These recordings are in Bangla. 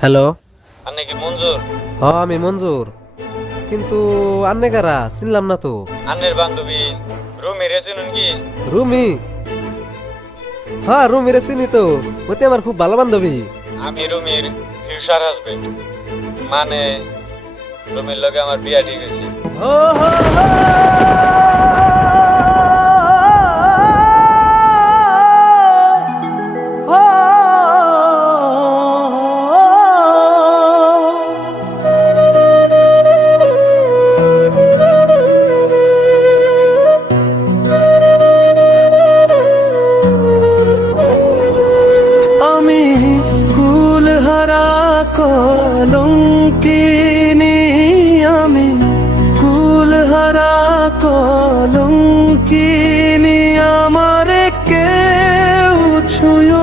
হ্যালো। আপনি কি মঞ্জুর? আমি মঞ্জুর, কিন্তু আন্নে কারা চিনলাম না তো। আন্নের বান্ধবী রুমি রে চিনুন কি? রুমি? রুমি রে চিনি তো, ওতে আমার খুব ভালো বান্ধবী। আমি রুমির ফিউচার হাজবেন্ড, মানে রুমির লগে আমার বিয়া ঠিক হয়েছে। আমি কুলহারা কলঙ্কিনী, আমি কুলহারা কলঙ্কিনী, আমারে কেউ ছুঁয়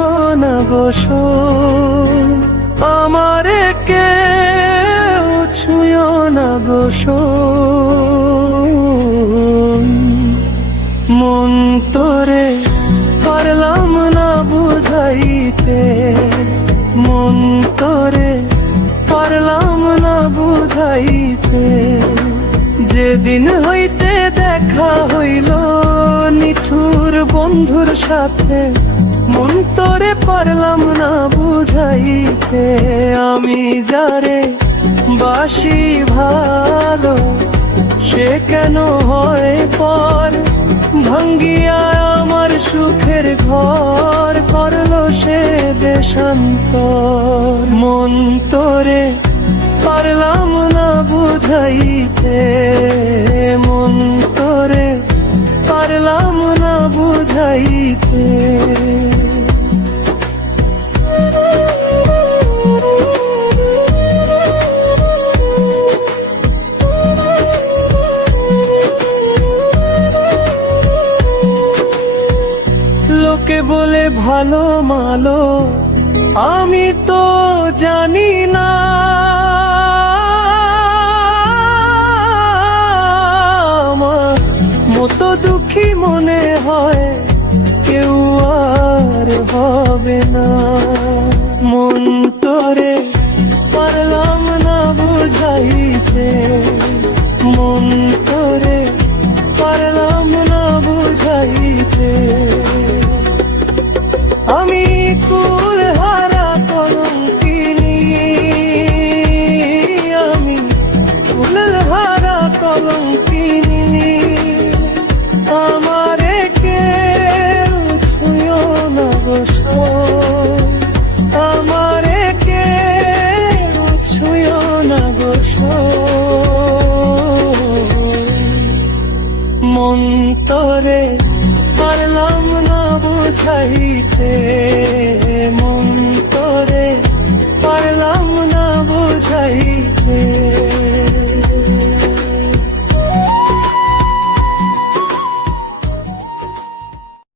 না গোসো, আমারে কেউ ছুঁয় না গোসো। মন তোরে পারলাম না বুঝাইতে, মন তোরে পারলাম না বুঝাইতে। যেদিন হইতে দেখা হইল নিঠুর বন্ধুর সাথে, মন তোরে পারলাম না বুঝাইতে। আমি যারে বাসি ভালো, সে কেন হয় পর, ভাঙ্গিয়া আমার সুখের ঘর করলো সে দেশান্তর। মন তোরে পারলাম না বুঝাইতে, মন তোরে পারলাম না বুঝাইতে। লোকে বলে ভালো মালো, আমি তো জানি না। আমার মতো দুঃখী মনে হয় কেউ আর হবে না। মন তোরে পারলাম না বুঝাইতে, মন তোরে পারলাম না বুঝাইতে। আমি কুলহারা কলঙ্কিনী, আমি কুলহারা কলঙ্কিনী, আমারে কেউ ছুঁয় না গোসো, আমারে কেউ ছুঁয় না গোসো। মন তোরে পারলাম না বুঝাইতে, মন তোরে পারলাম না বুঝাইতে।